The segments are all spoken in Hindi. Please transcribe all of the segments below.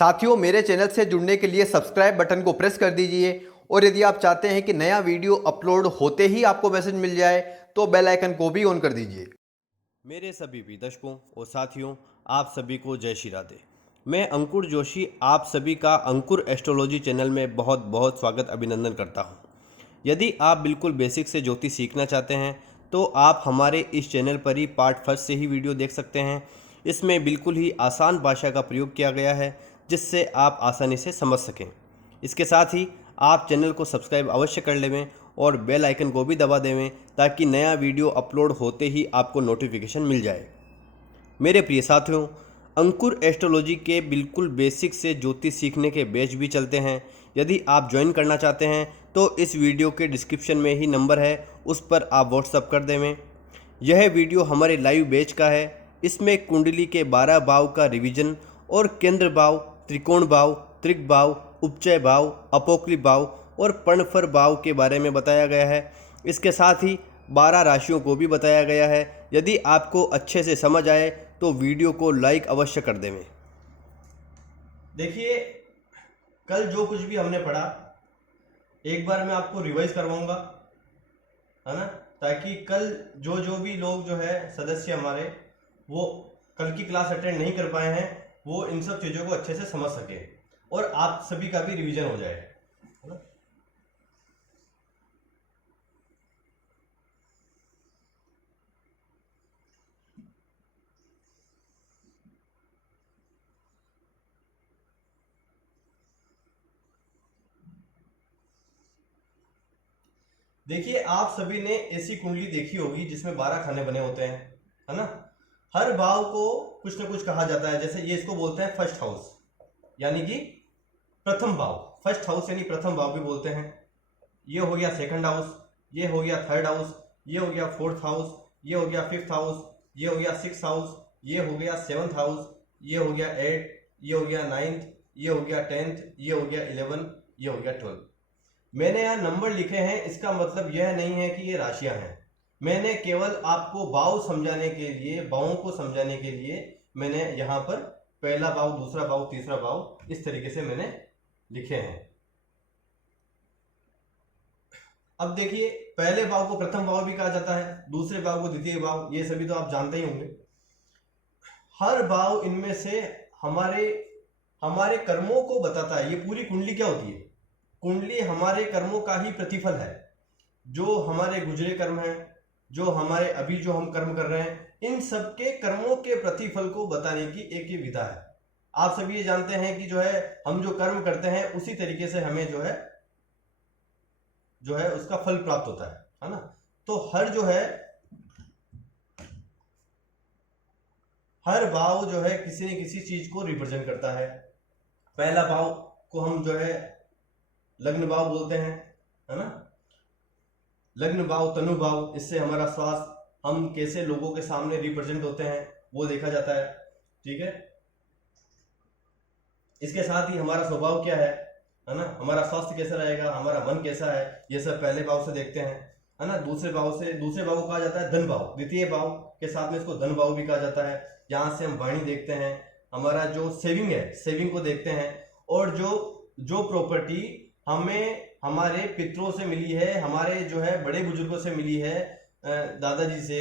साथियों, मेरे चैनल से जुड़ने के लिए सब्सक्राइब बटन को प्रेस कर दीजिए और यदि आप चाहते हैं कि नया वीडियो अपलोड होते ही आपको मैसेज मिल जाए तो बेल आइकन को भी ऑन कर दीजिए। मेरे सभी भी दर्शकों और साथियों, आप सभी को जय श्री राधे। मैं अंकुर जोशी आप सभी का अंकुर एस्ट्रोलॉजी चैनल में बहुत बहुत स्वागत अभिनंदन करता हूं। यदि आप बिल्कुल बेसिक से ज्योतिष सीखना चाहते हैं तो आप हमारे इस चैनल पर ही पार्ट फर्स्ट से ही वीडियो देख सकते हैं। इसमें बिल्कुल ही आसान भाषा का प्रयोग किया गया है जिससे आप आसानी से समझ सकें। इसके साथ ही आप चैनल को सब्सक्राइब अवश्य कर लेवें और बेल आइकन को भी दबा देवें ताकि नया वीडियो अपलोड होते ही आपको नोटिफिकेशन मिल जाए। मेरे प्रिय साथियों, अंकुर एस्ट्रोलॉजी के बिल्कुल बेसिक से ज्योतिष सीखने के बैच भी चलते हैं। यदि आप ज्वाइन करना चाहते हैं तो इस वीडियो के डिस्क्रिप्शन में ही नंबर है, उस पर आप व्हाट्सअप कर देवें। यह वीडियो हमारे लाइव बैच का है। इसमें कुंडली के 12 भाव का रिवीजन और केंद्र भाव, त्रिकोण भाव, त्रिक भाव, उपचय भाव, अपोक्लिप भाव और पर्णफर भाव के बारे में बताया गया है। इसके साथ ही 12 राशियों को भी बताया गया है। यदि आपको अच्छे से समझ आए तो वीडियो को लाइक अवश्य कर देवें। देखिए, कल जो कुछ भी हमने पढ़ा एक बार मैं आपको रिवाइज करवाऊंगा, है ना, ताकि कल जो भी लोग जो है सदस्य हमारे वो कल की क्लास अटेंड नहीं कर पाए हैं वो इन सब चीज़ों को अच्छे से समझ सके और आप सभी का भी रिवीजन हो जाए, है ना। देखिए, आप सभी ने ऐसी कुंडली देखी होगी जिसमें 12 खाने बने होते हैं, है ना। हर भाव को कुछ ना कुछ कहा जाता है। जैसे ये इसको बोलते हैं फर्स्ट हाउस, यानी कि प्रथम भाव। फर्स्ट हाउस यानी प्रथम भाव भी बोलते हैं। ये हो गया सेकंड हाउस, ये हो गया थर्ड हाउस, ये हो गया फोर्थ हाउस, ये हो गया फिफ्थ हाउस, ये हो गया सिक्स हाउस, ये हो गया सेवंथ हाउस, ये हो गया एट, ये हो गया नाइन्थ, ये हो गया 10th, ये हो गया 11, ये हो गया 12। मैंने यहाँ नंबर लिखे हैं, इसका मतलब यह नहीं है कि ये राशियां हैं। मैंने केवल आपको भाव समझाने के लिए, भावों को समझाने के लिए मैंने यहाँ पर पहला भाव, दूसरा भाव, तीसरा भाव इस तरीके से मैंने लिखे हैं। अब देखिए, पहले भाव को प्रथम भाव भी कहा जाता है, दूसरे भाव को द्वितीय भाव, ये सभी तो आप जानते ही होंगे। हर भाव इनमें से हमारे हमारे कर्मों को बताता है। ये पूरी कुंडली क्या होती है? कुंडली हमारे कर्मों का ही प्रतिफल है। जो हमारे गुजरे कर्म हैं, जो हमारे अभी जो हम कर्म कर रहे हैं, इन सब के कर्मों के प्रतिफल को बताने की एक ही विधा है। आप सभी ये जानते हैं कि जो है हम जो कर्म करते हैं उसी तरीके से हमें जो है उसका फल प्राप्त होता है ना। तो हर भाव जो है किसी न किसी चीज को रिप्रेजेंट करता है। पहला भाव को हम जो है लग्न भाव बोलते हैं, है ना। लग्न भाव, तनु भाव, इससे हमारा स्वास्थ्य, हम कैसे लोगों के सामने रिप्रेजेंट होते हैं वो देखा जाता है, ठीक है। इसके साथ ही हमारा स्वभाव क्या है ना, हमारा स्वास्थ्य कैसा रहेगा, हमारा मन कैसा है, ये सब पहले भाव से देखते हैं, है ना। दूसरे भाव को कहा जाता है धन भाव। द्वितीय भाव के साथ में इसको धन भाव भी कहा जाता है। जहां से हम वाणी देखते हैं, हमारा जो सेविंग है, सेविंग को देखते हैं। और जो प्रॉपर्टी हमें हमारे पितरों से मिली है, हमारे जो है बड़े बुजुर्गों से मिली है, दादाजी से,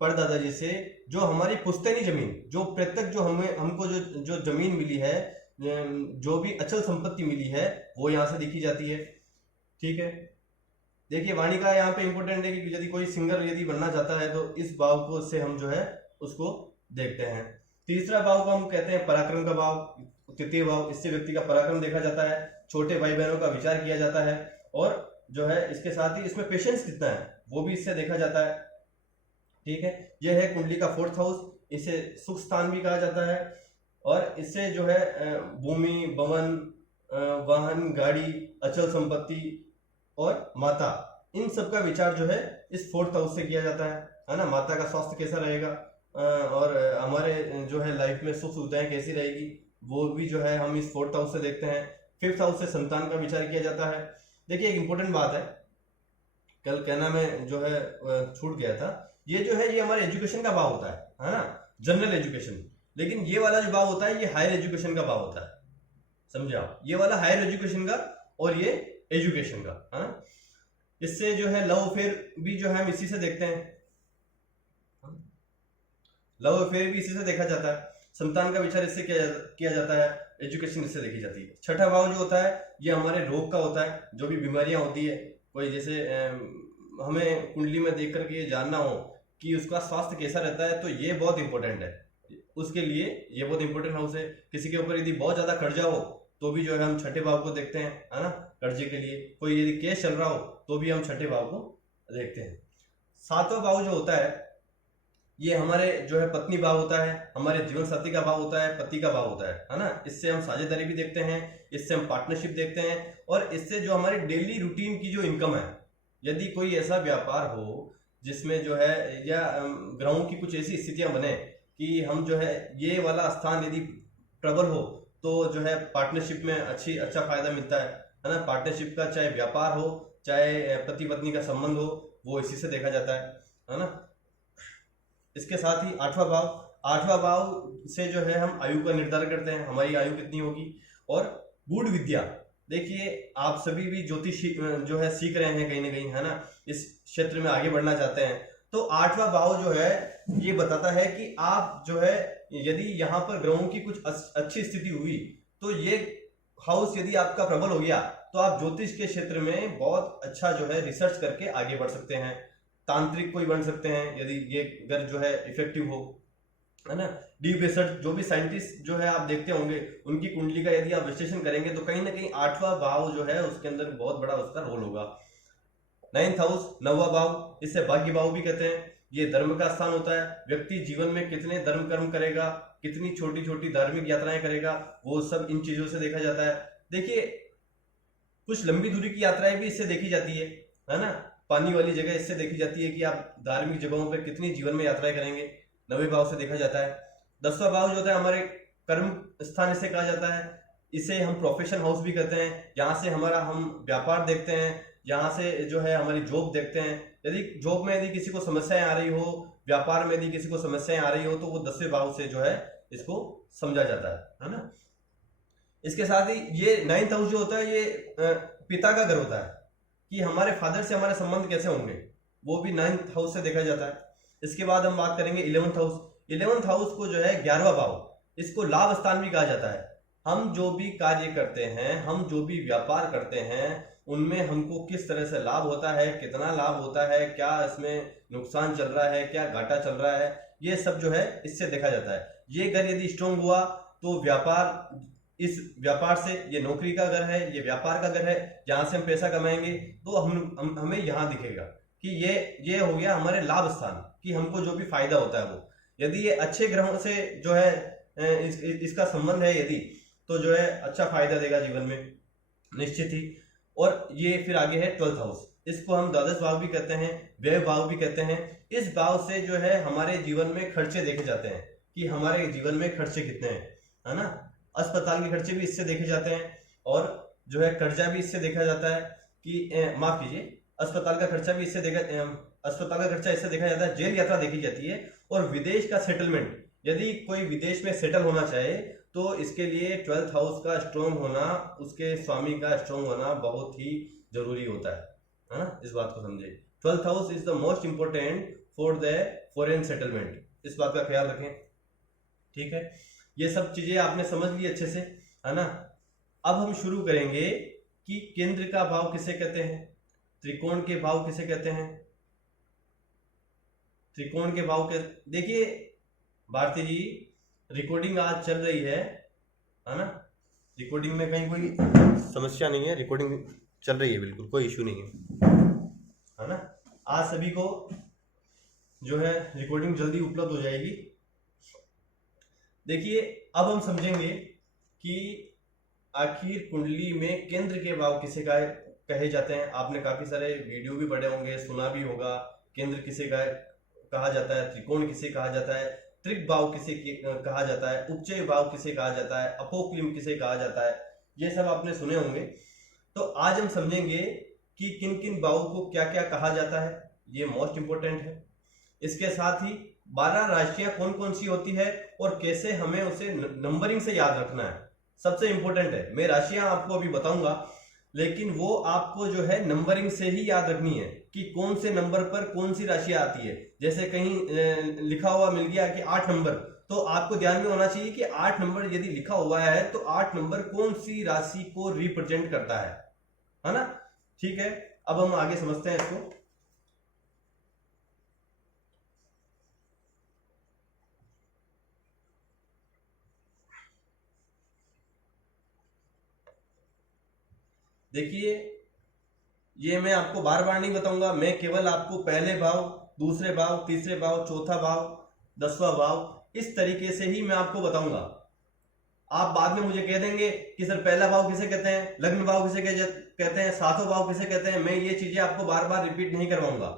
परदादाजी से, जो हमारी पुश्तैनी जमीन, जो प्रत्येक जो हमको जो जमीन मिली है, जो भी अचल संपत्ति मिली है, वो यहाँ से दिखी जाती है, ठीक है। देखिए, वाणी का यहाँ पे इंपॉर्टेंट है कि यदि कोई सिंगर यदि बनना चाहता है तो इस भाव को से हम जो है उसको देखते हैं। तीसरा भाव को हम कहते हैं पराक्रम का भाव, तृतीय भाव, इससे व्यक्ति का पराक्रम देखा जाता है, छोटे भाई बहनों का विचार किया जाता है। और जो है इसके साथ ही इसमें पेशेंस कितना है वो भी इससे देखा जाता है, ठीक है। यह है कुंडली का फोर्थ हाउस, इसे सुख स्थान भी कहा जाता है। और इससे जो है भूमि, भवन, वाहन, गाड़ी, अचल संपत्ति और माता, इन सब का विचार जो है इस फोर्थ हाउस से किया जाता है ना। माता का स्वास्थ्य कैसा रहेगा और हमारे जो है लाइफ में सुख सुविधाएं कैसी रहेगी वो भी जो है हम इस फोर्थ हाउस से देखते हैं। फिफ्थ हाउस से संतान का विचार किया जाता है। देखिए, एक इंपॉर्टेंट बात है, कल कहना में जो है छूट गया था, ये जो है ये हमारे एजुकेशन का भाव होता है ना, जनरल एजुकेशन। लेकिन ये वाला जो भाव होता है ये हायर एजुकेशन का भाव होता है। समझे आप, ये वाला हायर एजुकेशन का और ये एजुकेशन का, है ना। इससे जो है लव अफेयर भी जो है हम इसी से देखते हैं, लव अफेयर भी इसी से देखा जाता है, संतान का विचार इससे किया जाता है, एजुकेशन इससे देखी जाती है। छठा भाव जो होता है ये हमारे रोग का होता है, जो भी बीमारियां होती है, कोई जैसे हमें कुंडली में देख करके ये जानना हो कि उसका स्वास्थ्य कैसा रहता है, तो ये बहुत इंपॉर्टेंट है, उसके लिए ये बहुत इंपॉर्टेंट हाउस है। किसी के ऊपर यदि बहुत ज्यादा कर्जा हो तो भी जो है हम छठे भाव को देखते हैं, है ना, कर्जे के लिए। कोई यदि केस चल रहा हो तो भी हम छठे भाव को देखते हैं। सातवां भाव जो होता है ये हमारे जो है पत्नी भाव होता है, हमारे जीवन साथी का भाव होता है, पति का भाव होता है ना। इससे हम साझेदारी भी देखते हैं, इससे हम पार्टनरशिप देखते हैं, और इससे जो हमारी डेली रूटीन की जो इनकम है, यदि कोई ऐसा व्यापार हो जिसमें जो है या ग्रहों की कुछ ऐसी स्थितियां बने कि हम जो है ये वाला स्थान यदि प्रबल हो तो जो है पार्टनरशिप में अच्छा फायदा मिलता है ना। पार्टनरशिप का चाहे व्यापार हो चाहे पति पत्नी का संबंध हो, वो इसी से देखा जाता है ना। इसके साथ ही आठवां भाव से जो है हम आयु का निर्धारण करते हैं, हमारी आयु कितनी होगी। और गूढ़ विद्या, देखिए आप सभी भी ज्योतिष जो है सीख रहे हैं कहीं ना कहीं, है ना, इस क्षेत्र में आगे बढ़ना चाहते हैं, तो आठवां भाव जो है ये बताता है कि आप जो है यदि यहाँ पर ग्रहों की कुछ अच्छी स्थिति हुई तो ये हाउस यदि आपका प्रबल हो गया तो आप ज्योतिष के क्षेत्र में बहुत अच्छा जो है रिसर्च करके आगे बढ़ सकते हैं, तांत्रिक कोई बन सकते हैं यदि ये घर जो है इफेक्टिव हो, है ना। डीप रिसर्च, जो भी साइंटिस्ट जो है आप देखते होंगे उनकी कुंडली का यदि आप विश्लेषण करेंगे तो कहीं ना कहीं आठवां भाव जो है उसके अंदर बहुत बड़ा उसका रोल होगा। 9th हाउस, 9वां भाव, इसे भाग्य भाव भी कहते हैं। ये धर्म का स्थान होता है, व्यक्ति जीवन में कितने धर्म कर्म करेगा, कितनी छोटी छोटी धार्मिक यात्राएं करेगा, वो सब इन चीजों से देखा जाता है। देखिए कुछ लंबी दूरी की यात्राएं भी इससे देखी जाती है ना। पानी वाली जगह इससे देखी जाती है कि आप धार्मिक जगहों पर कितनी जीवन में यात्राएं करेंगे, 9वें भाव से देखा जाता है। 10वां भाव जो होता है हमारे कर्म स्थान इसे कहा जाता है, इसे हम प्रोफेशन हाउस भी कहते हैं। यहाँ से हमारा हम व्यापार देखते हैं, यहाँ से जो है हमारी जॉब देखते हैं। यदि जॉब में यदि किसी को समस्याएं आ रही हो, व्यापार में यदि किसी को समस्याएं आ रही हो तो वो 10वें भाव से जो है इसको समझा जाता है ना। इसके साथ ही ये 9th हाउस जो होता है ये पिता का घर होता है कि हमारे फादर से हमारे संबंध कैसे होंगे, वो भी 9th हाउस से देखा जाता है। इसके बाद हम बात करेंगे 11th हाउस। 11th हाउस को जो है 11वां भाव, इसको लाभ स्थान भी कहा जाता है। हम जो भी कार्य करते हैं, हम जो भी व्यापार करते हैं, उनमें हमको किस तरह से लाभ होता है, कितना लाभ होता है, क्या इसमें नुकसान चल रहा है, क्या घाटा चल रहा है, ये सब जो है इससे देखा जाता है। ये घर यदि स्ट्रॉन्ग हुआ तो व्यापार, इस व्यापार से, ये नौकरी का घर है, ये व्यापार का घर है, जहां से हम पैसा कमाएंगे तो हमें यहाँ दिखेगा कि ये हो गया हमारे लाभ स्थान, कि हमको जो भी फायदा होता है वो। यदि ये अच्छे ग्रहों से जो है इसका संबंध है यदि, तो जो है अच्छा फायदा देगा जीवन में निश्चित ही। और ये फिर आगे है 12th हाउस, इसको हम द्वादश भाव भी कहते हैं, व्यय भाव भी कहते हैं। इस भाव से जो है हमारे जीवन में खर्चे देखे जाते हैं कि हमारे जीवन में खर्चे कितने हैं, है ना। अस्पताल के खर्चे भी इससे देखे जाते हैं, और जो है कर्जा भी इससे देखा जाता है कि माफ कीजिए, अस्पताल का खर्चा इससे देखा जाता है। जेल यात्रा देखी जाती है, और विदेश का सेटलमेंट, यदि कोई विदेश में सेटल होना चाहे तो इसके लिए 12th हाउस का स्ट्रॉन्ग होना, उसके स्वामी का स्ट्रॉन्ग होना बहुत ही जरूरी होता है ना। इस बात को समझे, 12th house is the most important for the foreign settlement, इस बात का ख्याल रखें, ठीक है। ये सब चीजें आपने समझ ली अच्छे से, है ना। अब हम शुरू करेंगे कि केंद्र का भाव किसे कहते हैं, त्रिकोण के भाव किसे कहते हैं। त्रिकोण के भाव के, देखिए भारती जी रिकॉर्डिंग आज चल रही है ना, रिकॉर्डिंग में कहीं कोई समस्या नहीं है, रिकॉर्डिंग चल रही है, बिल्कुल कोई इश्यू नहीं है ना। आज सभी को जो है रिकॉर्डिंग जल्दी उपलब्ध हो जाएगी। देखिए अब हम समझेंगे कि आखिर कुंडली में केंद्र के भाव किसे कहे जाते हैं। आपने काफी सारे वीडियो भी पढ़े होंगे, सुना भी होगा, केंद्र किसे कहा जाता है, त्रिकोण किसे कहा जाता है, त्रिक भाव किसे कहा जाता है, उपचय भाव किसे कहा जाता है, अपोक्लिम किसे कहा जाता है, ये सब आपने सुने होंगे। तो आज हम समझेंगे कि किन किन भावों को क्या क्या कहा जाता है, ये मोस्ट इंपोर्टेंट है। इसके साथ ही 12 राशियां कौन कौन सी होती है और कैसे हमें उसे नंबरिंग से याद रखना है, सबसे इंपॉर्टेंट है। मैं राशियां आपको अभी बताऊंगा, लेकिन वो आपको जो है नंबरिंग से ही याद रखनी है कि कौन से नंबर पर कौन सी राशि आती है। जैसे कहीं लिखा हुआ मिल गया कि 8 नंबर, तो आपको ध्यान में होना चाहिए कि 8 नंबर यदि लिखा हुआ है तो 8 नंबर कौन सी राशि को रिप्रेजेंट करता है ना। ठीक है, अब हम आगे समझते हैं इसको। देखिए, ये मैं आपको बार बार नहीं बताऊंगा, मैं केवल आपको पहले भाव, दूसरे भाव, तीसरे भाव, चौथा भाव, 10वां भाव, इस तरीके से ही मैं आपको बताऊंगा। आप बाद में मुझे कह देंगे कि सर पहला भाव किसे कहते हैं, लग्न भाव किसे कहते हैं, सातवां भाव किसे कहते हैं। मैं ये चीजें आपको बार बार रिपीट नहीं करवाऊंगा।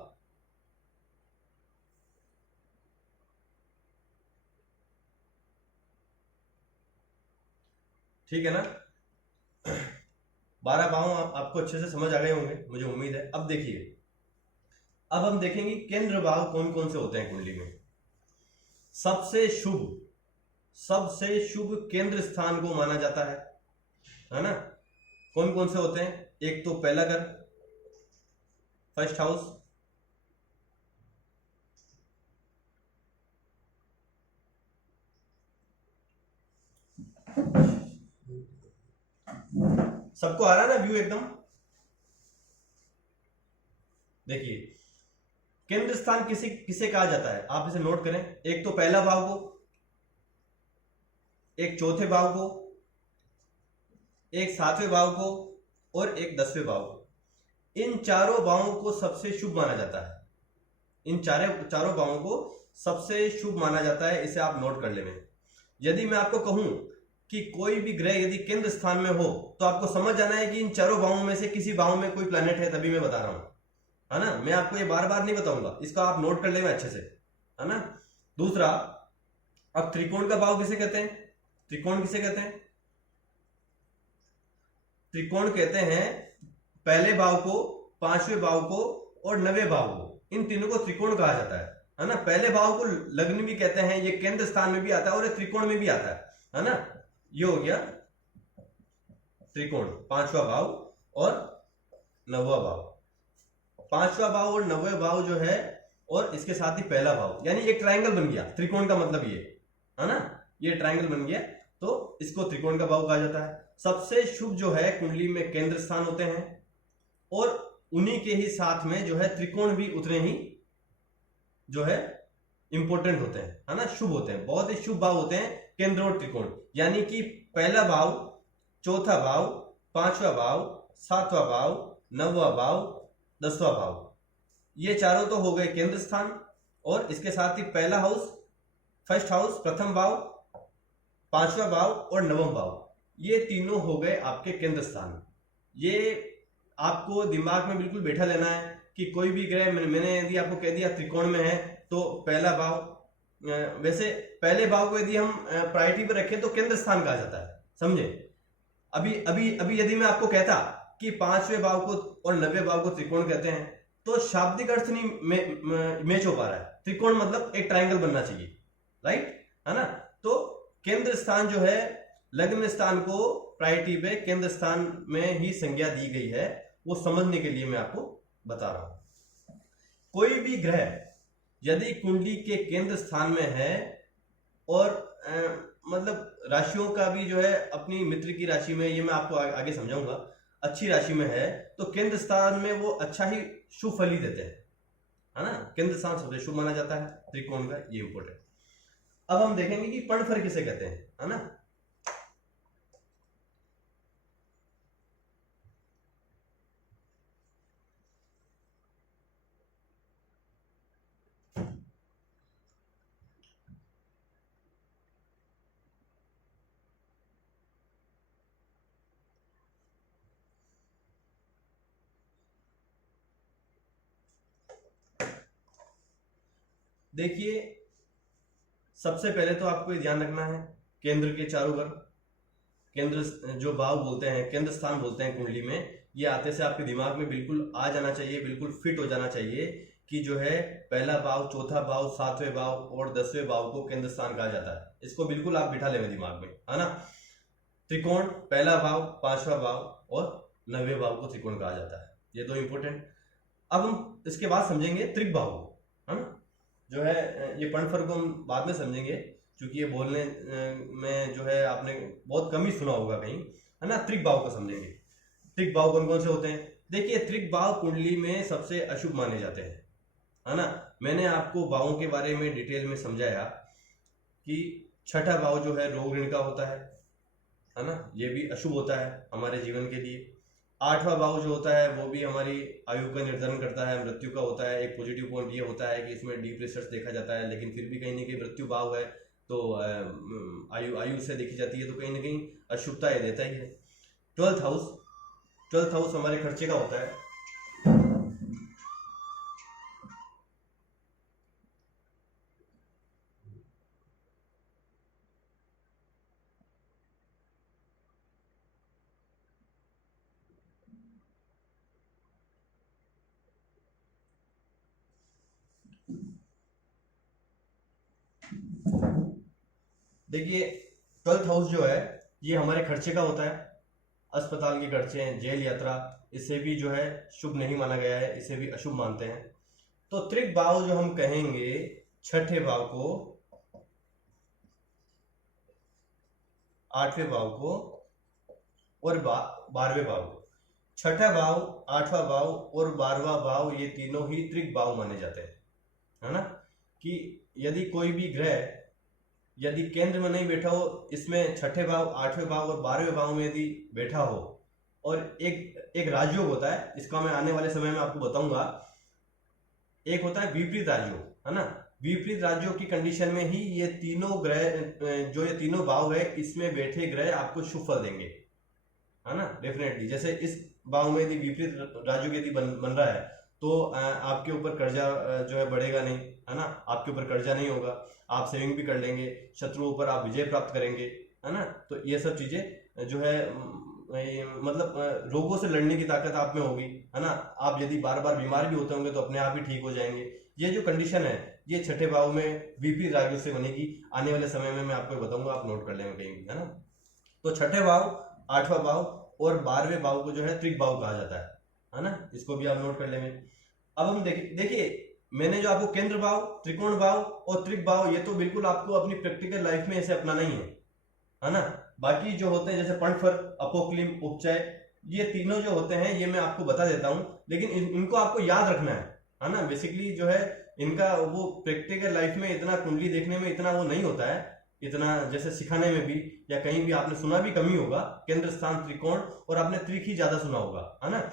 ठीक है ना। 12 भाव आपको अच्छे से समझ आ गए होंगे, मुझे उम्मीद है। अब देखिए, अब हम देखेंगे केंद्र भाव कौन कौन से होते हैं कुंडली में। सबसे शुभ केंद्र स्थान को माना जाता है ना। कौन कौन से होते हैं? एक तो पहला घर, फर्स्ट हाउस, सबको आ रहा है ना व्यू एकदम। देखिए, केंद्र स्थान किसे कहा जाता है, आप इसे नोट करें। एक तो पहला भाव को, एक चौथे भाव को, एक सातवें भाव को और एक 10वें भाव को। इन चारों भावों को सबसे शुभ माना जाता है। इन चारों भावों को सबसे शुभ माना जाता है, इसे आप नोट कर लें। यदि मैं आपको कहूं कि कोई भी ग्रह यदि केंद्र स्थान में हो, तो आपको समझ जाना है कि इन चारों भावों में से किसी भाव में कोई प्लैनेट है, तभी मैं बता रहा हूं, है ना। मैं आपको ये बार बार नहीं बताऊंगा, इसका आप नोट कर लेंगे अच्छे से, है ना। दूसरा, अब त्रिकोण का भाव किसे कहते हैं? त्रिकोण किसे कहते हैं? त्रिकोण कहते हैं पहले भाव को, पांचवें भाव को और 9वें भाव को। इन तीनों को त्रिकोण कहा जाता है ना। पहले भाव को लग्न भी कहते हैं, ये केंद्र स्थान में भी आता है और ये त्रिकोण में भी आता है ना। ये हो गया त्रिकोण, 5वां भाव और 9वां भाव। 5वां भाव और 9वें भाव जो है, और इसके साथ ही पहला भाव, यानी एक ट्रायंगल बन गया। त्रिकोण का मतलब ये है ना, ये ट्रायंगल बन गया, तो इसको त्रिकोण का भाव कहा जाता है। सबसे शुभ जो है कुंडली में केंद्र स्थान होते हैं, और उन्हीं के ही साथ में जो है त्रिकोण भी उतने ही जो है इंपॉर्टेंट होते हैं, है ना, शुभ होते हैं। बहुत ही शुभ भाव होते हैं केंद्र और त्रिकोण, यानी कि पहला भाव, चौथा भाव, 5वां भाव, 7वां भाव, 9वां भाव, 10वां भाव, ये चारों तो हो गए केंद्र स्थान। और इसके साथ ही पहला हाउस, फर्स्ट हाउस, प्रथम भाव, 5वां भाव और 9वां भाव, ये तीनों हो गए आपके केंद्र स्थान। ये आपको दिमाग में बिल्कुल बैठा लेना है कि कोई भी ग्रह, मैंने यदि आपको कह दिया त्रिकोण में है, तो पहला भाव, वैसे पहले भाव को यदि हम प्रायोरिटी पर रखें तो केंद्र स्थान कहा जाता है, समझे। अभी अभी अभी यदि मैं आपको कहता कि 5वें भाव को और 9वें भाव को त्रिकोण कहते हैं, तो शाब्दिक अर्थ नहीं मैच हो पा रहा है। त्रिकोण मतलब एक ट्रायंगल बनना चाहिए, राइट, है ना। तो केंद्र स्थान जो है, लग्न स्थान को प्रायोरिटी पे केंद्र स्थान में ही संज्ञा दी गई है, वो समझने के लिए मैं आपको बता रहा हूं। कोई भी ग्रह यदि कुंडली के केंद्र स्थान में है, और मतलब राशियों का भी जो है अपनी मित्र की राशि में, ये मैं आपको आगे समझाऊंगा, अच्छी राशि में है तो केंद्र स्थान में वो अच्छा ही शुभ फल ही देते हैं, है ना। केंद्र स्थान सबसे शुभ माना जाता है त्रिकोण का, ये इंपॉर्टेंट। अब हम देखेंगे कि पर्णफल किसे कहते हैं, है ना। देखिए, सबसे पहले तो आपको ये ध्यान रखना है, केंद्र के चारों घर, केंद्र जो भाव बोलते हैं, केंद्र स्थान बोलते हैं कुंडली में, ये आते से आपके दिमाग में बिल्कुल आ जाना चाहिए, बिल्कुल फिट हो जाना चाहिए कि जो है पहला भाव, चौथा भाव, 7वें भाव और 10वें भाव को केंद्र स्थान कहा जाता है। इसको बिल्कुल आप बिठा लेंगे दिमाग में, है ना। त्रिकोण पहला भाव, पांचवा भाव और 9वें भाव को त्रिकोण कहा जाता है। ये दो इंपॉर्टेंट। अब हम इसके बाद समझेंगे त्रिक भाव को, है ना। जो है ये पर्णफर को हम बाद में समझेंगे, क्योंकि ये बोलने में जो है आपने बहुत कम ही सुना होगा कहीं, है ना। त्रिक भाव को समझेंगे। त्रिक भाव कौन कौन से होते हैं? देखिए, त्रिक भाव कुंडली में सबसे अशुभ माने जाते हैं, है ना। मैंने आपको भावों के बारे में डिटेल में समझाया कि छठा भाव जो है रोग ऋण का होता है ना, ये भी अशुभ होता है हमारे जीवन के लिए। आठवां भाव जो होता है वो भी हमारी आयु का निर्धारण करता है, मृत्यु का होता है। एक पॉजिटिव पॉइंट ये होता है कि इसमें डीप रिसर्च देखा जाता है, लेकिन फिर भी कहीं ना कहीं मृत्यु भाव है तो आयु से देखी जाती है, तो कहीं ना कहीं अशुभता ये देता ही है। 12th हाउस हमारे खर्चे का होता है। देखिए, 12th हाउस जो है ये हमारे खर्चे का होता है। अस्पताल के खर्चे, जेल यात्रा, इसे भी जो है शुभ नहीं माना गया है, इसे भी अशुभ मानते हैं। तो त्रिक भाव जो हम कहेंगे छठे भाव को, आठवें भाव को और 12वें भाव को। छठा भाव, आठवां भाव और 12वां भाव ये तीनों ही त्रिक भाव माने जाते हैं, है ना। कि यदि कोई भी ग्रह यदि केंद्र में नहीं बैठा हो, इसमें छठे भाव, आठवें भाव और 12वें भाव में यदि बैठा हो, और एक राजयोग होता है, इसका मैं आने वाले समय में आपको बताऊंगा। एक होता है विपरीत राजयोग, है ना। विपरीत राजयोग की कंडीशन में ही ये तीनों ग्रह, जो ये तीनों भाव है, इसमें बैठे ग्रह आपको शुभ फल देंगे, है ना। डेफिनेटली, जैसे इस भाव में यदि विपरीत राजयोग यदि बन रहा है तो आपके ऊपर कर्जा जो है बढ़ेगा नहीं, है ना। आपके ऊपर कर्जा नहीं होगा, आप सेविंग भी कर लेंगे, शत्रुओं पर आप विजय प्राप्त करेंगे, है ना। तो ये सब चीजें जो है मतलब रोगों से लड़ने की ताकत आप में होगी, है ना। आप यदि बार बार बीमार भी होते होंगे तो अपने आप ही ठीक हो जाएंगे। ये जो कंडीशन है ये छठे भाव में विपरीत राजयोग से बनेगी। आने वाले समय में मैं आपको बताऊंगा, आप नोट कर लेंगे कहीं भी, है ना। तो छठे भाव, आठवां भाव और 12वें भाव को जो है त्रिक भाव कहा जाता है ना। इसको भी आप नोट कर लेंगे। अब हम देखिए, मैंने जो आपको केंद्र भाव, त्रिकोण भाव और त्रिक भाव, ये तो बिल्कुल आपको अपनी प्रैक्टिकल लाइफ में ऐसे अपनाना ही है ना। बाकी जो होते हैं जैसे पर्णफर, अपोक्लिम, उपचय, ये तीनों जो होते हैं ये मैं आपको बता देता हूं, लेकिन इनको आपको याद रखना है ना। बेसिकली जो है इनका वो प्रैक्टिकल लाइफ में इतना कुंडली देखने में इतना वो नहीं होता है, इतना जैसे सिखाने में भी या कहीं भी आपने सुना भी कमी होगा। केंद्र स्थान त्रिकोण और आपने त्रिक ही ज्यादा सुना होगा, है ना।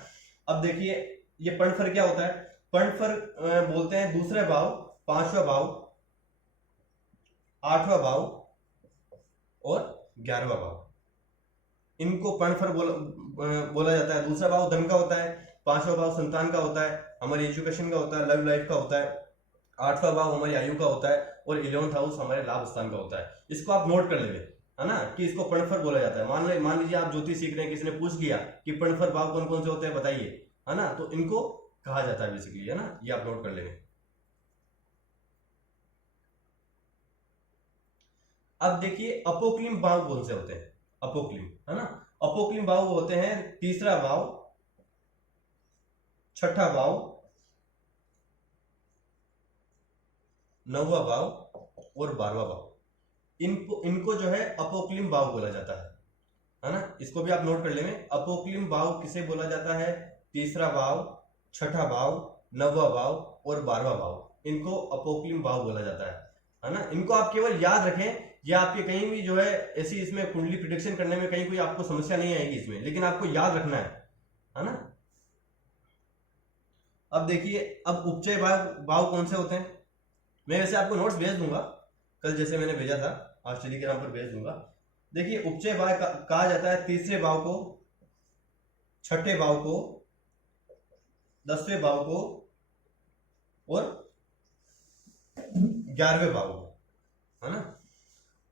अब देखिए, ये पर्णफर क्या होता है? पर्णफर बोलते हैं दूसरा भाव, पांचवा भाव, आठवां भाव और 11वां भाव, इनको पर्णफर बोला जाता है। दूसरा भाव धन का होता है, पांचवा भाव संतान का होता है, हमारी एजुकेशन का होता है, लव लाइफ का होता है, आठवां भाव हमारी आयु का होता है और 11th हाउस हमारे लाभ स्थान का होता है। इसको आप नोट कर लेंगे, है ना, कि इसको पर्णफर बोला जाता है। मान लीजिए आप ज्योतिष सीख रहे हैं, किसी ने पूछ लिया कि पर्णफर भाव कौन कौन से होते हैं बताइए, है ना, तो इनको कहा जाता है बेसिकली, है ना। ये आप नोट कर लेंगे। अब देखिए, अपोक्लिम भाव कौन से होते हैं? अपोक्लिम, है ना। अपोक्लिम भाव होते हैं तीसरा भाव, छठा भाव, 9वां भाव और 12वां भाव। इनको जो है अपोक्लिम भाव बोला जाता है ना। इसको भी आप नोट कर लेंगे। अपोक्लिम भाव किसे बोला जाता है? तीसरा भाव, छठा भाव, 9वां भाव और 12वां भाव, इनको अपोक्लिम भाव बोला जाता है ना। इनको आप केवल याद रखें, या आपके कहीं भी जो है ऐसी इसमें कुंडली प्रिडिक्शन करने में कहीं कोई आपको समस्या नहीं आएगी इसमें, लेकिन आपको याद रखना है ना। अब देखिए, अब उपचय भाव कौन से होते हैं? मैं वैसे आपको नोट्स भेज दूंगा, कल जैसे मैंने भेजा था, आज टेलीग्राम पर भेज दूंगा। देखिए, उपचय भाव कहा जाता है तीसरे भाव को, छठे भाव को, 10वें भाव को और 11वें भाव को, है ना।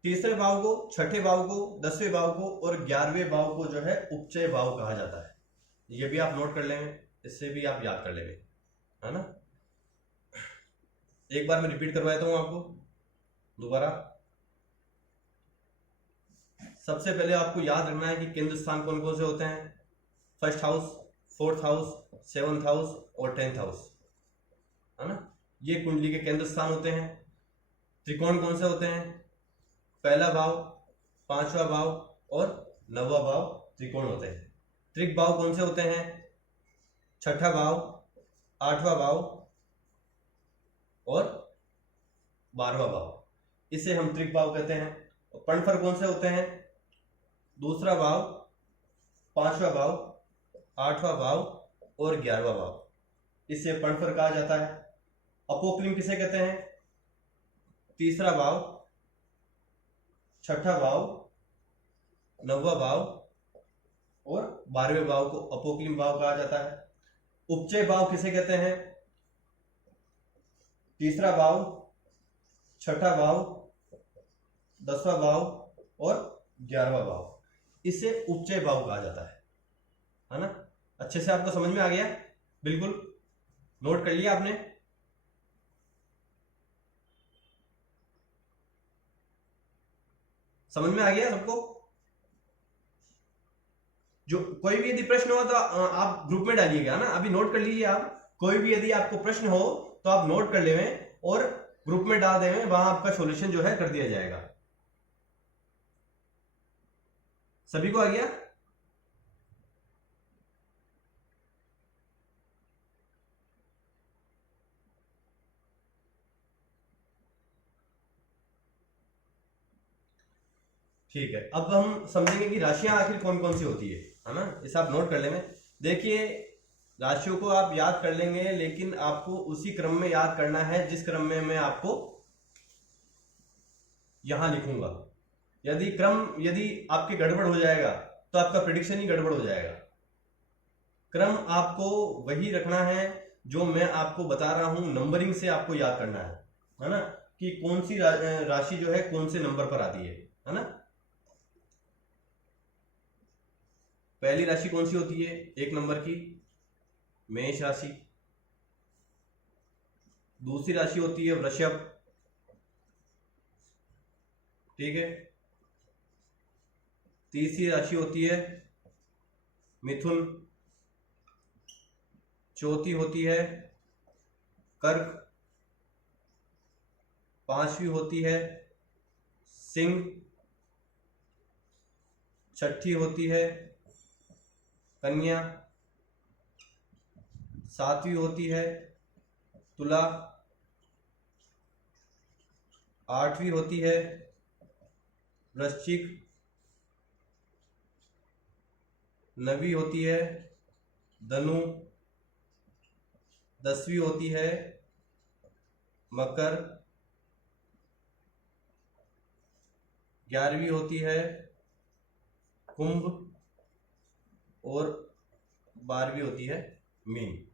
तीसरे भाव को, छठे भाव को, 10वें भाव को और 11वें भाव को जो है उपचय भाव कहा जाता है। ये भी आप नोट कर लेंगे, इससे भी आप याद कर लेंगे, है ना। एक बार मैं रिपीट करवा देता हूं आपको दोबारा। सबसे पहले आपको याद रखना है कि केंद्र स्थान कौन कौन से होते हैं। First house, fourth house, seventh house और 10th हाउस, है ना, ये कुंडली के केंद्र स्थान होते हैं। त्रिकोण कौन से होते हैं? पहला भाव, पांचवा भाव और 9वां भाव त्रिकोण होते हैं। त्रिक भाव कौन से होते हैं? छठा भाव, 8वां भाव और 12वां भाव, इसे हम त्रिक भाव कहते हैं। और पणफर कौन से होते हैं? दूसरा भाव, 5वां भाव, 8वां भाव और 11वां भाव, इसे पणफर कहा जाता है। अपोक्लिम किसे कहते हैं? तीसरा भाव, छठा भाव, 9वां भाव और 12वें भाव को अपोक्लिम भाव कहा जाता है। उपचय भाव किसे कहते हैं? तीसरा भाव, छठा भाव, 10वां भाव और 11वां भाव, इसे उपचय भाव कहा जाता है ना। अच्छे से आपको समझ में आ गया? बिल्कुल नोट कर लिया आपने? समझ में आ गया सबको? जो कोई भी यदि प्रश्न हो तो आप ग्रुप में डालिएगा ना, अभी नोट कर लीजिए आप। कोई भी यदि आपको प्रश्न हो तो आप नोट कर लेवें और ग्रुप में डाल देवें, वहां आपका सॉल्यूशन जो है कर दिया जाएगा। सभी को आ गया? ठीक है, अब हम समझेंगे कि राशियां आखिर कौन कौन सी होती है ना, इसे आप नोट कर लेंगे। देखिए, राशियों को आप याद कर लेंगे, लेकिन आपको उसी क्रम में याद करना है जिस क्रम में मैं आपको यहां लिखूंगा। यदि आपके गड़बड़ हो जाएगा तो आपका प्रिडिक्शन ही गड़बड़ हो जाएगा। क्रम आपको वही रखना है जो मैं आपको बता रहा हूं, नंबरिंग से आपको याद करना है ना, कि कौन सी राशि जो है कौन से नंबर पर आती है ना। पहली राशि कौन सी होती है? 1 नंबर की मेष राशि। दूसरी राशि होती है वृषभ, ठीक है। तीसरी राशि होती है मिथुन। चौथी होती है कर्क। पांचवी होती है सिंह। छठी होती है कन्या। सातवीं होती है तुला। आठवीं होती है वृश्चिक। नवीं होती है धनु। 10वीं होती है मकर। 11वीं होती है कुंभ और 12वीं होती है मीन।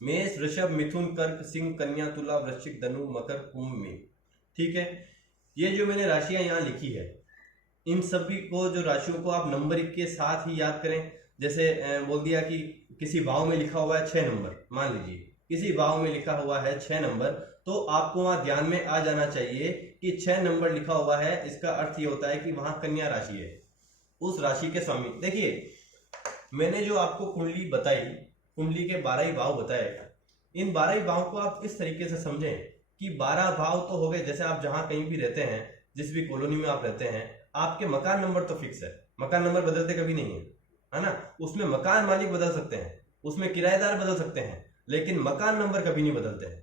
मेष, वृषभ, मिथुन, कर्क, सिंह, कन्या, तुला, वृश्चिक, धनु, मकर, कुंभ, मीन, ठीक है। ये जो मैंने राशियां यहां लिखी है, इन सभी को, जो राशियों को आप नंबर के साथ ही याद करें। जैसे बोल दिया कि किसी भाव में लिखा हुआ है 6 नंबर, मान लीजिए किसी भाव में लिखा हुआ है 6 नंबर, तो आपको वहां ध्यान में आ जाना चाहिए कि 6 नंबर लिखा हुआ है, इसका अर्थ ये होता है कि वहां कन्या राशि है, उस राशि के स्वामी। देखिए, मैंने जो आपको कुंडली बताई, कुंडली के 12 ही भाव बताए, इन 12 ही भाव को आप इस तरीके से समझें कि 12 भाव तो हो गए। जैसे आप जहां कहीं भी रहते हैं, जिस भी कॉलोनी में आप रहते हैं, आपके मकान नंबर तो फिक्स है, मकान नंबर बदलते कभी नहीं है ना। उसमें मकान मालिक बदल सकते हैं, उसमें किराएदार बदल सकते हैं, लेकिन मकान नंबर कभी नहीं बदलते हैं।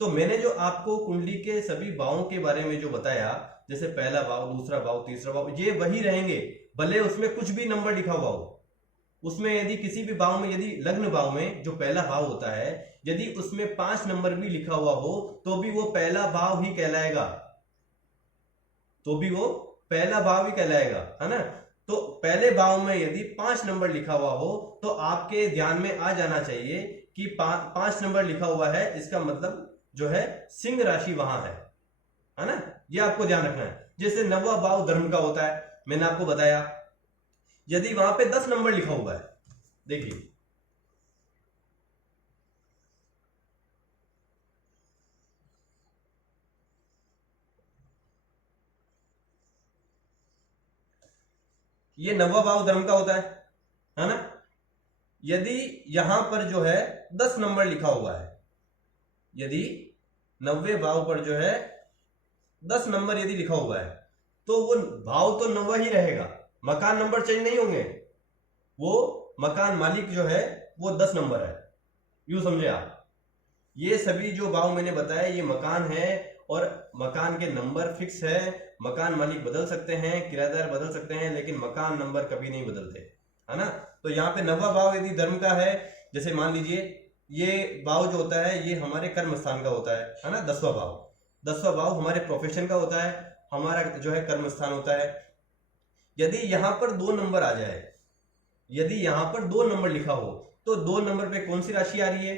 तो मैंने जो आपको कुंडली के सभी भावों के बारे में जो बताया, जैसे पहला भाव, दूसरा भाव, तीसरा भाव, ये वही रहेंगे, भले उसमें कुछ भी नंबर लिखा हुआ हो। उसमें यदि किसी भी भाव में, यदि लग्न भाव में जो पहला भाव होता है, यदि उसमें 5 नंबर भी लिखा हुआ हो, तो भी वो पहला भाव ही कहलाएगा, तो भी वो पहला भाव ही कहलाएगा, है ना। तो पहले भाव में यदि 5 नंबर लिखा हुआ हो, तो आपके ध्यान में आ जाना चाहिए कि 5 नंबर लिखा हुआ है, इसका मतलब जो है सिंह राशि वहां है ना। ये आपको ध्यान रखना है। जैसे 9वां भाव धर्म का होता है, मैंने आपको बताया, यदि वहां पे 10 नंबर लिखा हुआ है, देखिए ये 9वां भाव धर्म का होता है ना। यदि यहां पर जो है 10 नंबर लिखा हुआ है, यदि 9वें भाव पर जो है 10 नंबर यदि लिखा हुआ है, तो वो भाव तो 9वां ही रहेगा, मकान नंबर चेंज नहीं होंगे। वो मकान मालिक जो है वो 10 नंबर है, यूं समझे आप। ये सभी जो भाव मैंने बताया ये मकान है, और मकान के नंबर फिक्स है। मकान मालिक बदल सकते हैं, किराएदार बदल सकते हैं, लेकिन मकान नंबर कभी नहीं बदलते, है ना। तो यहाँ पे 9वां भाव यदि धर्म का है, जैसे मान लीजिए ये भाव जो होता है ये हमारे कर्म स्थान का होता है ना। 10वां भाव, 10वां भाव हमारे प्रोफेशन का होता है, हमारा जो है कर्म स्थान होता है। यदि यहाँ पर 2 नंबर आ जाए, यदि यहाँ पर 2 नंबर लिखा हो, तो 2 नंबर पे कौन सी राशि आ रही है?